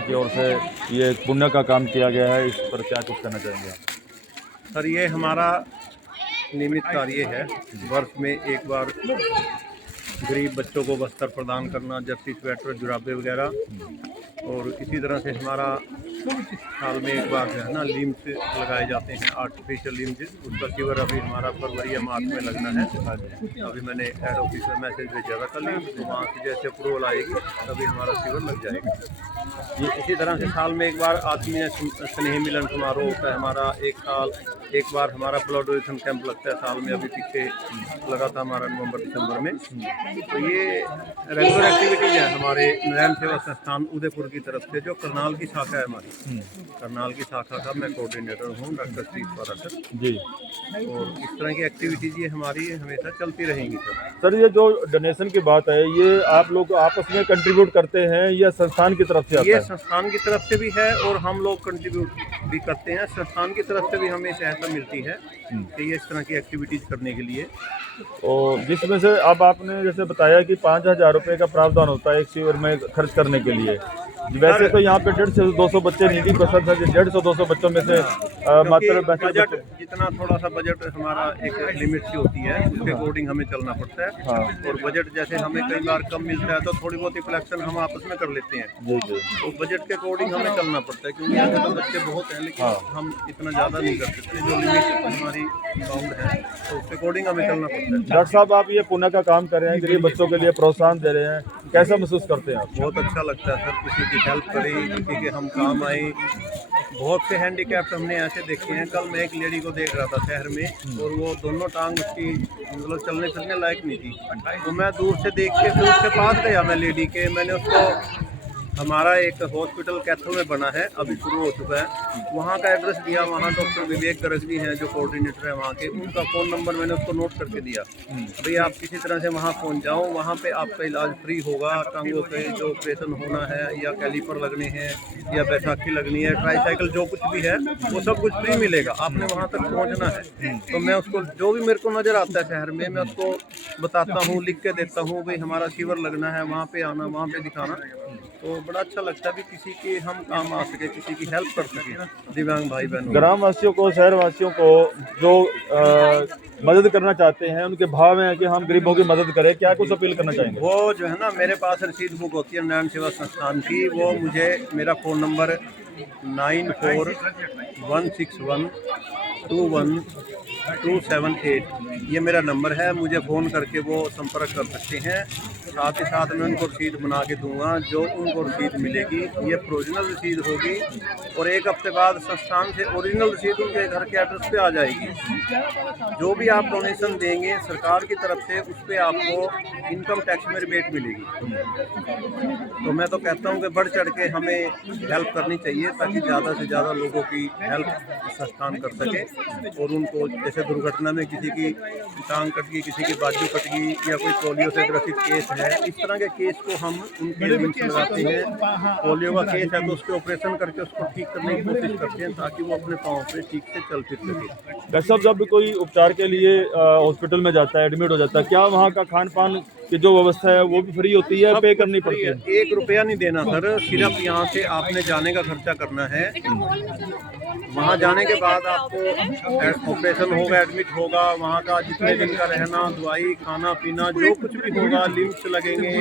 की ओर से ये पुण्य का काम किया गया है, इस पर क्या कुछ कहना चाहेंगे आप? सर, ये हमारा नियमित कार्य है। वर्ष में एक बार गरीब बच्चों को वस्त्र प्रदान करना, जर्सी, स्वेटर, जुराबे वगैरह। और इसी तरह से हमारा साल में एक बार जो है ना लिम्स लगाए जाते हैं, आर्टिफिशियल लिम्स। उसका शिविर अभी हमारा फरवरी या मार्च में लगना है। अभी मैंने हेड ऑफिस में मैसेज भेजा था कल, तो वहाँ से जैसे अप्रूवल आएगी तभी हमारा शिविर लग जाएगा। ये इसी तरह से साल में एक बार आत्मीय स्नेह मिलन समारोह होता है हमारा। एक बार हमारा ब्लड डोनेशन कैंप लगता है साल में। अभी पीछे लगा था हमारा नवंबर दिसंबर में। तो ये रेगुलर एक्टिविटीज है हमारे नारायण सेवा संस्थान उदयपुर की तरफ से, जो करनाल की शाखा है हमारी। करनाल की शाखा का मैं कोऑर्डिनेटर हूँ, डॉक्टर श्री पाराशर जी। और इस तरह की एक्टिविटीज ये हमारी हमेशा चलती रहेंगी। सर, ये जो डोनेशन की बात है, ये आप लोग आपस में कंट्रीब्यूट करते हैं या संस्थान की तरफ से आता ये है? संस्थान की तरफ से भी है और हम लोग कंट्रीब्यूट भी करते हैं। संस्थान की तरफ से भी हमें सहायता मिलती है कि ये इस तरह की एक्टिविटीज करने के लिए। और जिसमें से अब आपने जैसे बताया कि 5,000 रुपये का प्रावधान होता है एक शिविर में खर्च करने के लिए। वैसे तो यहाँ पे 150 से 200 बच्चे नीडी पसंद है, 150-200 बच्चों में से मात्र बजट जितना थोड़ा सा बजट हमारा एक लिमिट सी होती है, उसके अकॉर्डिंग हमें चलना पड़ता है। हाँ। और बजट जैसे हमें कई बार कम मिलता है तो थोड़ी बहुत कलेक्शन हम आपस में कर लेते हैं। जी जी। तो बजट के अकॉर्डिंग हमें चलना पड़ता है, क्योंकि यहाँ तो बच्चे बहुत हैं, लेकिन हम इतना ज़्यादा नहीं कर सकते। जो लिमिट हमारी बाउंड है तो उसके अकॉर्डिंग हमें चलना पड़ता है। डॉक्टर साहब, आप ये पुण्य का काम कर रहे हैं, गरीब बच्चों के लिए प्रोत्साहन दे रहे हैं, कैसा महसूस करते हैं आप? बहुत अच्छा लगता है सर, किसी की हेल्प करें, किसी के हम काम आए। बहुत से हैंडीकैप्ट हमने ऐसे देखे हैं। कल मैं एक लेडी को देख रहा था शहर में, और वो दोनों टांग उसकी मतलब चलने फिरने लायक नहीं थी। तो मैं दूर से देख के फिर उसके पास गया, मैं लेडी के। मैंने उसको, हमारा एक हॉस्पिटल कैथल में बना है, अभी शुरू हो चुका है, वहाँ का एड्रेस दिया। वहाँ डॉक्टर विवेक गर्ग जी हैं जो कोऑर्डिनेटर है वहाँ के, उनका फ़ोन नंबर मैंने उसको नोट करके दिया। भाई आप किसी तरह से वहाँ पहुँच जाओ, वहाँ पे आपका इलाज फ्री होगा। टांगों पे जो ऑपरेशन होना है, या कैलीपर लगने हैं, या बैसाखी लगनी है, ट्राईसाइकिल, जो कुछ भी है वो सब कुछ फ्री मिलेगा। आपने वहाँ तक पहुँचना है। तो मैं उसको जो भी मेरे को नज़र आता है शहर में, मैं उसको बताता हूँ, लिख के देता हूँ, भाई हमारा शिविर लगना है, वहाँ पे आना, वहाँ पे दिखाना। तो बड़ा अच्छा लगता है भी किसी के हम काम आ सके, किसी की हेल्प कर सके, दिव्यांग भाई बहनों। ग्राम वासियों को, शहर वासियों को जो मदद करना चाहते हैं, उनके भाव है कि हम गरीबों की मदद करें, क्या कुछ अपील करना चाहेंगे? वो जो है ना, मेरे पास रसीद बुक होती है नारायण सेवा संस्थान की, वो मुझे, मेरा फ़ोन नंबर 9416121278, ये मेरा नंबर है। मुझे फ़ोन करके वो संपर्क कर सकते हैं। साथ ही साथ मैं उनको रसीद बना के दूंगा। जो उनको रसीद मिलेगी ये प्रोविजनल रसीद होगी, और एक हफ्ते बाद संस्थान से ओरिजिनल रसीद उनके घर के एड्रेस पे आ जाएगी। जो भी आप डोनेशन देंगे सरकार की तरफ से, उस पर आपको इनकम टैक्स में रिबेट मिलेगी। तो मैं तो कहता हूँ कि बढ़ चढ़ के हमें हेल्प करनी चाहिए, ताकि ज़्यादा से ज़्यादा लोगों की हेल्प संस्थान कर सके। और उनको, जैसे दुर्घटना में किसी की टांग कट गई, किसी की बाजू कट गई, या कोई पोलियो से ग्रसित केस है, इस तरह के केस को हम उनके लिंक लगाते हैं। पोलियो का केस है तो उसके ऑपरेशन करके उसको ठीक करने की कोशिश करते हैं, ताकि वो अपने पाँव पे ठीक से चल फिर सके। डॉक्टर साहब, जब कोई उपचार के लिए हॉस्पिटल में जाता है, एडमिट हो जाता है, क्या वहाँ का खान पान की जो व्यवस्था है वो भी फ्री होती है, पे करनी पड़ती है? 1 रुपया नहीं देना सर, सिर्फ यहाँ से आपने जाने का खर्चा करना है। वहाँ जाने के बाद आपको ऑपरेशन होगा, एडमिट होगा, वहाँ का जितने दिन का रहना, दवाई, खाना पीना, जो कुछ भी होगा, लिम्स लगेंगे,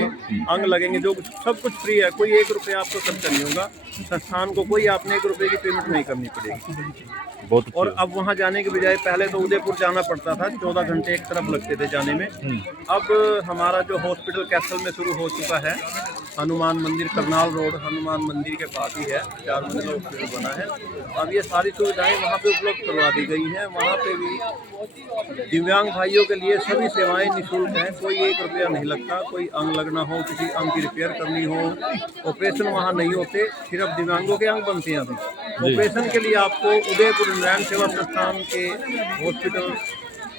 अंग लगेंगे, जो कुछ, सब कुछ फ्री है। कोई 1 रुपया आपको खर्चा नहीं होगा। संस्थान को कोई आपने 1 रुपये की पेमेंट नहीं करनी पड़ेगी। और अब वहाँ जाने के बजाय पहले तो उदयपुर जाना पड़ता था, 14 घंटे एक तरफ लगते थे जाने में। अब हमारा जो हॉस्पिटल कैथल में शुरू हो चुका है, हनुमान मंदिर, करनाल रोड हनुमान मंदिर के पास ही है, 4 मंजिला हॉस्पिटल बना है। अब ये सारी सुविधाएं वहाँ पे उपलब्ध करवा दी गई हैं। वहाँ पे भी दिव्यांग भाइयों के लिए सभी सेवाएं निःशुल्क हैं। कोई 1 रुपया नहीं लगता। कोई अंग लगना हो, किसी अंग की रिपेयर करनी हो, ऑपरेशन वहाँ नहीं होते, सिर्फ दिव्यांगों के अंग बनते हैं। अभी ऑपरेशन के लिए आपको उदयपुर नारायण सेवा संस्थान के हॉस्पिटल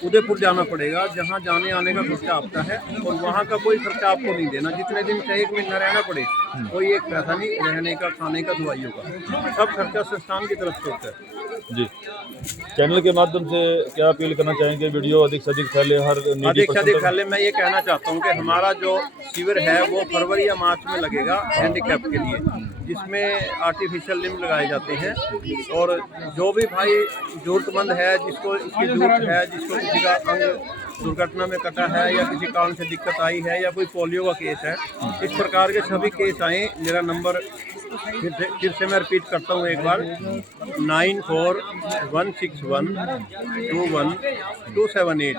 उदयपुर जाना पड़ेगा, जहाँ जाने आने का खर्चा आपका है, और वहाँ का कोई खर्चा आपको नहीं देना। जितने दिन चाहे 1 महीना रहना पड़े, कोई एक पैसा नहीं, रहने का, खाने का, दवाइयों का, सब खर्चा संस्थान की तरफ से होता है। जी, चैनल के माध्यम से क्या अपील करना चाहेंगे? वीडियो अधिक से अधिक फैले, हर नीडी अधिक से पर्सन अधिक तक। पहले मैं ये कहना चाहता हूँ कि हमारा जो शिविर है वो फरवरी या मार्च में लगेगा हैंडीकैप के लिए, जिसमें आर्टिफिशियल लिम्ब लगाए जाते हैं। और जो भी भाई जरूरतमंद है, जिसको इसकी जरूरत है, जिसको किसी का अंग दुर्घटना में कटा है या किसी कारण से दिक्कत आई है या कोई पोलियो का केस है, इस प्रकार के सभी केस आए, मेरा नंबर फिर से मैं रिपीट करता हूँ एक बार, 9416121278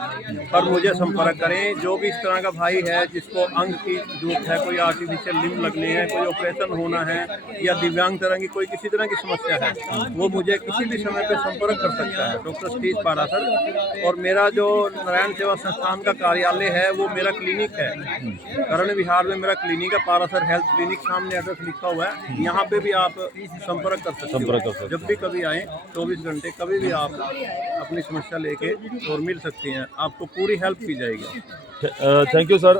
पर मुझे संपर्क करें। जो भी इस तरह का भाई है जिसको अंग की जरूरत है, कोई आर्टिफिशियल लिम्ब लगने हैं, कोई ऑपरेशन होना है या दिव्यांग तरह की कोई किसी तरह की समस्या है, वो मुझे किसी भी समय पे संपर्क कर सकता है, डॉक्टर सतीश पारासर। और मेरा जो नारायण सेवा संस्थान का कार्यालय है वो मेरा क्लिनिक है, करण विहार में मेरा क्लिनिक है, पारासर हेल्थ क्लिनिक, सामने एड्रेस लिखा हुआ है। यहाँ पे भी आप संपर्क कर सकते हो, जब भी कभी आए 24 घंटे कभी भी आप अपनी समस्या लेके और मिल सकते हैं, आपको पूरी हेल्प की जाएगी। Thank you sir.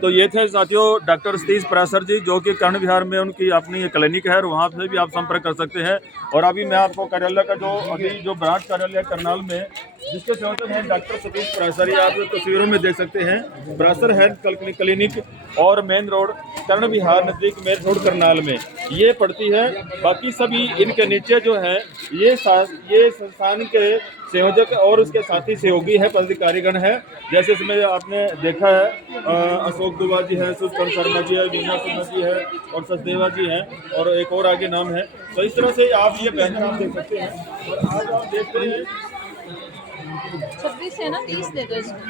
तो ये थे साथियों डॉक्टर सतीश पारासर जी, जो कि कर्ण विहार में उनकी अपनी क्लिनिक है और वहाँ से भी आप संपर्क कर सकते हैं। और अभी मैं आपको कार्यालय का जो ब्रांच कार्यालय है करनाल में, जिसके संयोजक हैं डॉक्टर सतीश पारासर, ये आप तस्वीरों में देख सकते हैं, पारासर हेल्थ क्लिनिक और मेन रोड कर्ण विहार नजदीक मेन रोड करनाल में ये पड़ती है। बाकी सभी इनके नीचे जो है ये संस्थान के संयोजक और उसके साथी सहयोगी है, पदाधिकारीगण है। जैसे इसमें आपने देखा है अशोक दुबा जी है, सुषमन शर्मा जी है, मीना सिन्हा जी है और सचदेवा जी हैं और एक और आगे नाम है। तो इस तरह से आप ये बैनर आप देख सकते हैं। और आज आप देख रहे हैं 26 है ना, 30 दे दो इसमें।